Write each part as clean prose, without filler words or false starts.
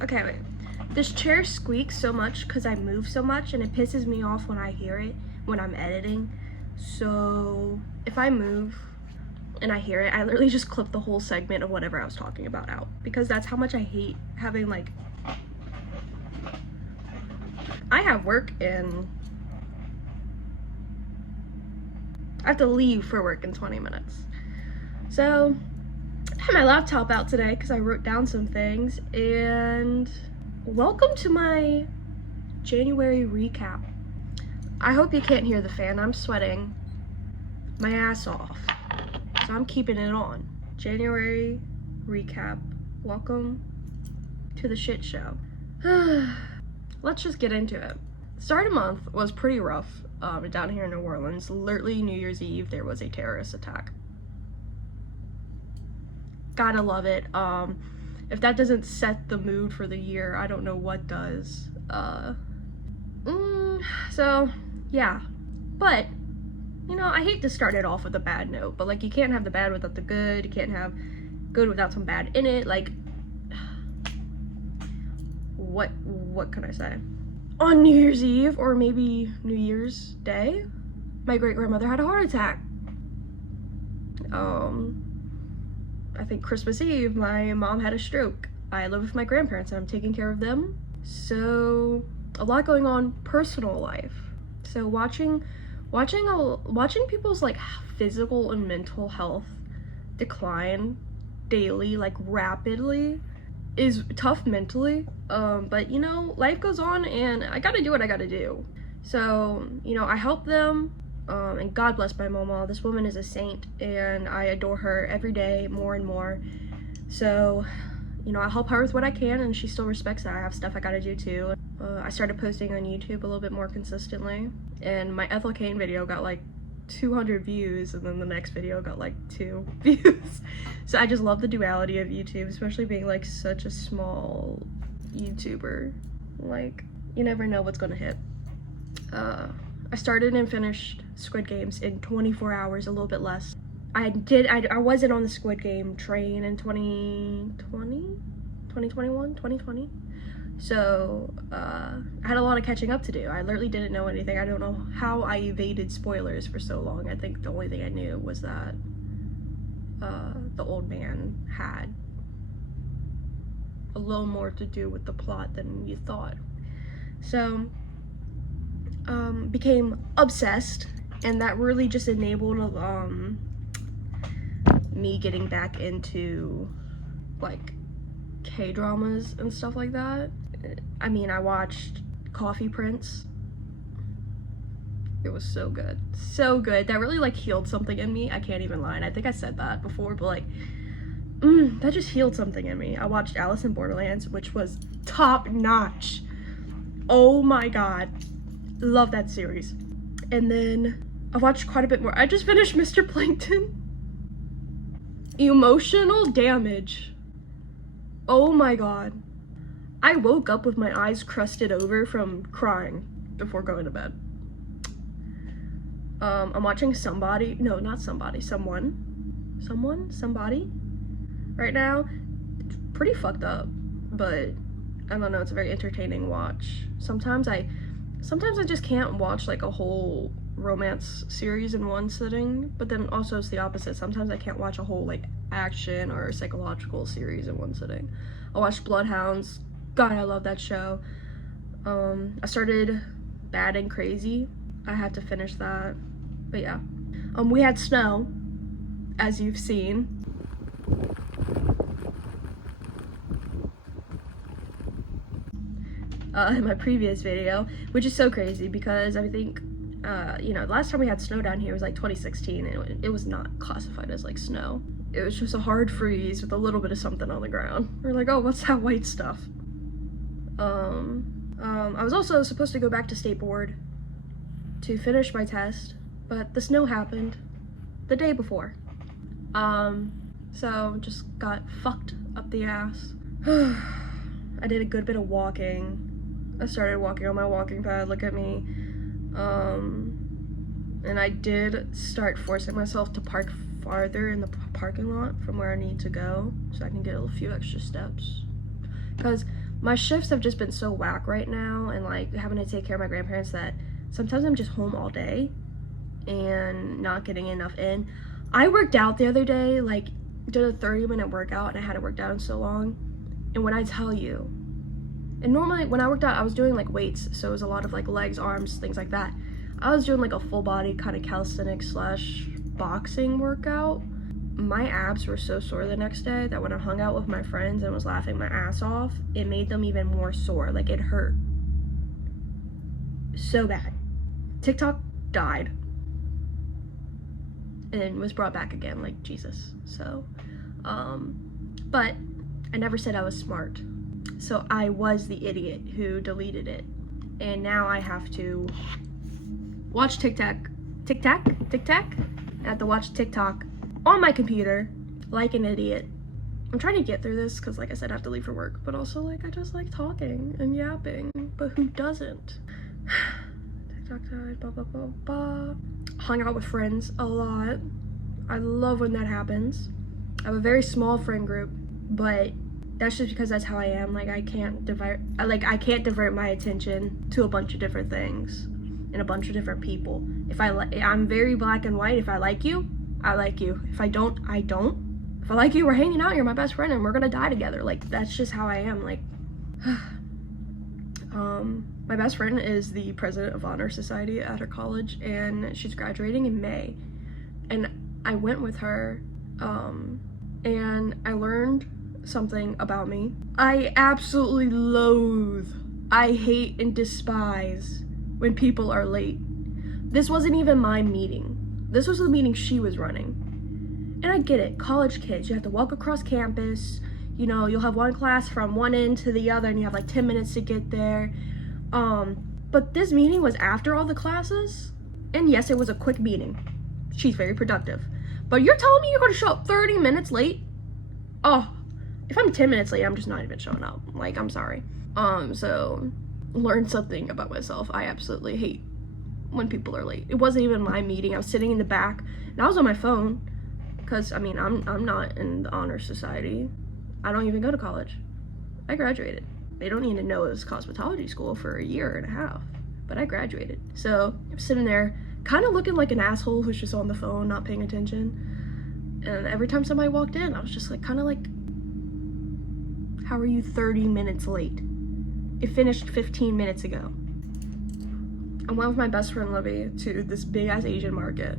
Okay, wait. This chair squeaks so much because I move so much, and it pisses me off when I hear it when I'm editing. So if I move and I hear it, I literally just clip the whole segment of whatever I was talking about out, because that's how much I hate having, like, I have work and I have to leave for work in 20 minutes. So I have my laptop out today because I wrote down some things, and welcome to my January recap. I hope you can't hear the fan. I'm sweating my ass off, so I'm keeping it on. January recap. Welcome to the shit show. Let's just get into it. Start of month was pretty rough down here in New Orleans. Literally New Year's Eve, there was a terrorist attack. Gotta love it. If that doesn't set the mood for the year, I don't know what does. So yeah, but you know, I hate to start it off with a bad note, but like, you can't have the bad without the good. You can't have good without some bad in it. Like, what can I say? On New Year's Eve, or maybe New Year's Day, my great-grandmother had a heart attack. I think Christmas Eve, my mom had a stroke. I live with my grandparents and I'm taking care of them. So a lot going on personal life. So watching people's like physical and mental health decline daily, like rapidly, is tough mentally. But you know, life goes on and I gotta do what I gotta do. So, you know, I help them. And God bless my mama. This woman is a saint and I adore her every day more and more. So, you know, I help her with what I can, and she still respects that I have stuff I gotta do too. I started posting on YouTube a little bit more consistently, and my Ethel Cain video got like 200 views, and then the next video got like 2 views. So I just love the duality of YouTube, especially being like such a small YouTuber. Like, you never know what's gonna hit. I started and finished Squid Games in 24 hours, a little bit less. I wasn't on the Squid Game train in 2020. So, I had a lot of catching up to do. I literally didn't know anything. I don't know how I evaded spoilers for so long. I think the only thing I knew was that, the old man had a little more to do with the plot than you thought. So, became obsessed, and that really just enabled me getting back into like K-dramas and stuff like that. I mean, I watched Coffee Prince. It was so good. So good. That really like healed something in me. I can't even lie. And I think I said that before, but like, that just healed something in me. I watched Alice in Borderlands, which was top notch. Oh my god. Love that series. And then I watched quite a bit more. I just finished Mr. Plankton. Emotional damage. Oh my god. I woke up with my eyes crusted over from crying before going to bed. I'm watching Somebody right now. It's pretty fucked up, but I don't know, it's a very entertaining watch. Sometimes I just can't watch like a whole romance series in one sitting, but then also it's the opposite. Sometimes I can't watch a whole like action or psychological series in one sitting. I watched Bloodhounds. God, I love that show. I started Bad and Crazy. I had to finish that, but yeah. We had snow, as you've seen. In my previous video, which is so crazy because I think, you know, the last time we had snow down here was like 2016, and it was not classified as like snow. It was just a hard freeze with a little bit of something on the ground. We're like, oh, what's that white stuff? I was also supposed to go back to State Board to finish my test, but the snow happened the day before. So just got fucked up the ass. I did a good bit of walking. I started walking on my walking pad, look at me. And I did start forcing myself to park farther in the parking lot from where I need to go so I can get a few extra steps. Because My shifts have just been so whack right now, and like having to take care of my grandparents, that sometimes I'm just home all day and not getting enough in. I worked out the other day, like did a 30-minute workout, and I hadn't worked out in so long. And when I tell you, and normally when I worked out, I was doing like weights, so it was a lot of like legs, arms, things like that. I was doing like a full body kind of calisthenics / boxing workout. My abs were so sore the next day that when I hung out with my friends and was laughing my ass off, it made them even more sore. Like, it hurt so bad. TikTok died and was brought back again, like Jesus. So but I never said I was smart, so I was the idiot who deleted it, and now I have to watch TikTok. I have to watch TikTok on my computer like an idiot. I'm trying to get through this because, like I said, I have to leave for work, but also, like, I just like talking and yapping, but who doesn't? TikTok died, blah, blah, blah, blah. Hung out with friends a lot. I love when that happens. I have a very small friend group, but that's just because that's how I am. Like, I can't divert my attention to a bunch of different things and a bunch of different people. If I'm very black and white. If I like you, I like you. If I don't, I don't. If I like you, we're hanging out, you're my best friend, and we're gonna die together. Like, that's just how I am. Like, my best friend is the president of Honor Society at her college, and she's graduating in May. And I went with her, and I learned something about me. I absolutely loathe, I hate and despise when people are late. This wasn't even my meeting. This was the meeting she was running. And I get it, college kids, you have to walk across campus, you know, you'll have one class from one end to the other and you have like 10 minutes to get there. But this meeting was after all the classes, and yes, it was a quick meeting. She's very productive. But you're telling me you're gonna show up 30 minutes late? Oh, if I'm 10 minutes late, I'm just not even showing up. Like, I'm sorry. So learn something about myself. I absolutely hate when people are late. It wasn't even my meeting. I was sitting in the back and I was on my phone. Because, I mean, I'm not in the Honor Society. I don't even go to college. I graduated. They don't even know it was cosmetology school for a year and a half. But I graduated. So, I'm sitting there, kind of looking like an asshole who's just on the phone, not paying attention. And every time somebody walked in, I was just like, kind of like, how are you 30 minutes late? It finished 15 minutes ago. I went with my best friend, Libby, to this big-ass Asian market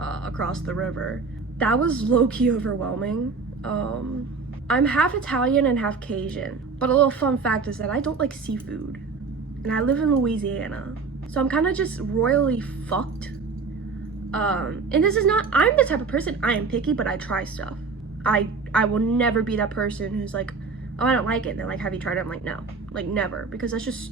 across the river. That was low-key overwhelming. I'm half Italian and half Cajun, but a little fun fact is that I don't like seafood, and I live in Louisiana, so I'm kind of just royally fucked. And this is not, I'm the type of person, I am picky, but I try stuff. I will never be that person who's like, oh, I don't like it, and they're like, have you tried it? I'm like, no, like, never, because that's just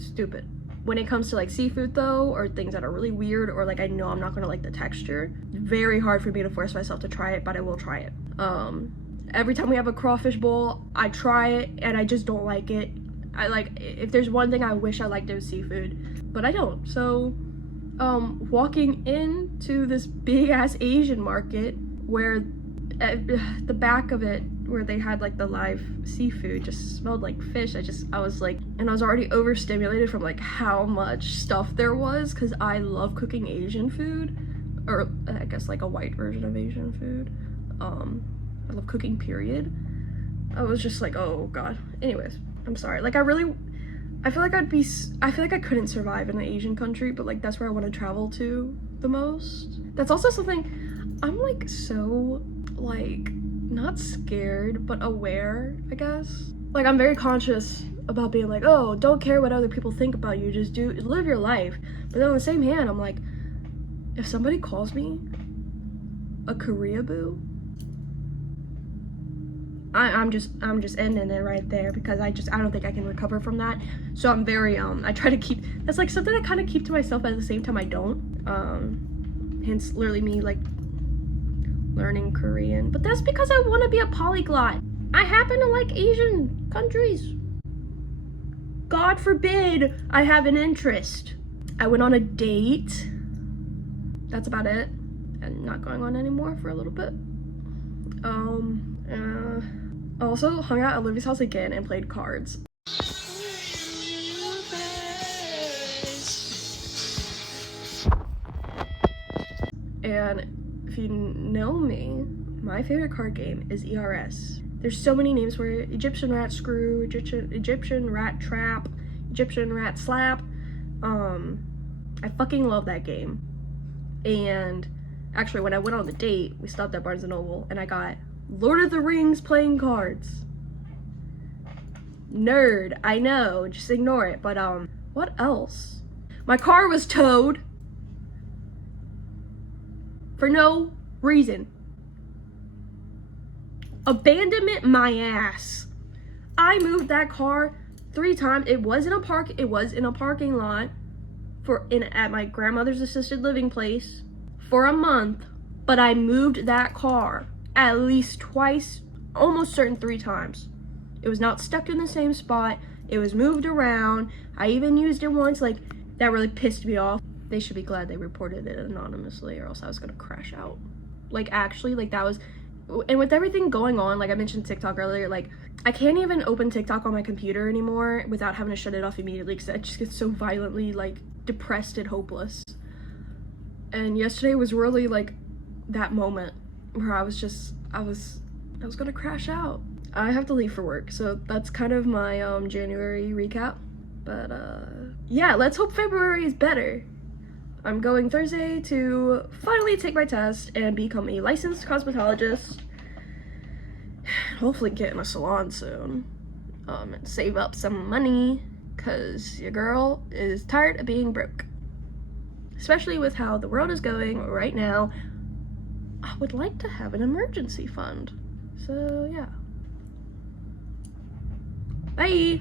stupid. When it comes to like seafood though, or things that are really weird, or like I know I'm not gonna like the texture, very hard for me to force myself to try it, but I will try it. Every time we have a crawfish bowl, I try it and I just don't like it. I like, if there's one thing I wish I liked, it was seafood, but I don't. So walking into this big ass Asian market where at the back of it, where they had like the live seafood, just smelled like fish. I was like, and I was already overstimulated from like how much stuff there was, because I love cooking Asian food, or I guess like a white version of Asian food. I love cooking, period. I was just like, oh god. Anyways, I'm sorry. Like, I feel like I couldn't survive in an Asian country, but like that's where I want to travel to the most. That's also something I'm like so like not scared, but aware, I guess. Like, I'm very conscious about being like, oh, don't care what other people think about you, just live your life. But then on the same hand, I'm like, if somebody calls me a Korea boo, I'm just ending it right there, because I don't think I can recover from that. So I'm very, I try to keep, that's like something I kind of keep to myself, but at the same time I don't. Hence literally me like learning Korean, but that's because I want to be a polyglot. I happen to like Asian countries. God forbid I have an interest. I went on a date. That's about it. And not going on anymore for a little bit. I also hung out at Olivia's house again and played cards. And if you know me, my favorite card game is ERS. There's so many names for it. Egyptian Rat Screw, Egyptian Rat Trap, Egyptian Rat Slap. I fucking love that game. And actually, when I went on the date, we stopped at Barnes & Noble and I got Lord of the Rings playing cards. Nerd, I know, just ignore it. But what else? My car was towed for no reason. Abandonment my ass. I moved that car 3 times. It was in a parking lot at my grandmother's assisted living place for a month, but I moved that car at least twice, almost certain 3 times. It was not stuck in the same spot. It was moved around. I even used it once. Like, that really pissed me off. They should be glad they reported it anonymously, or else I was gonna crash out. Like, actually, like, that was, and with everything going on, like I mentioned TikTok earlier, like, I can't even open TikTok on my computer anymore without having to shut it off immediately, because I just get so violently, like, depressed and hopeless. And yesterday was really, like, that moment where I was gonna crash out. I have to leave for work, so that's kind of my January recap. But yeah, let's hope February is better. I'm going Thursday to finally take my test and become a licensed cosmetologist. Hopefully get in a salon soon. And save up some money, cause your girl is tired of being broke. Especially with how the world is going right now. I would like to have an emergency fund. So yeah. Bye!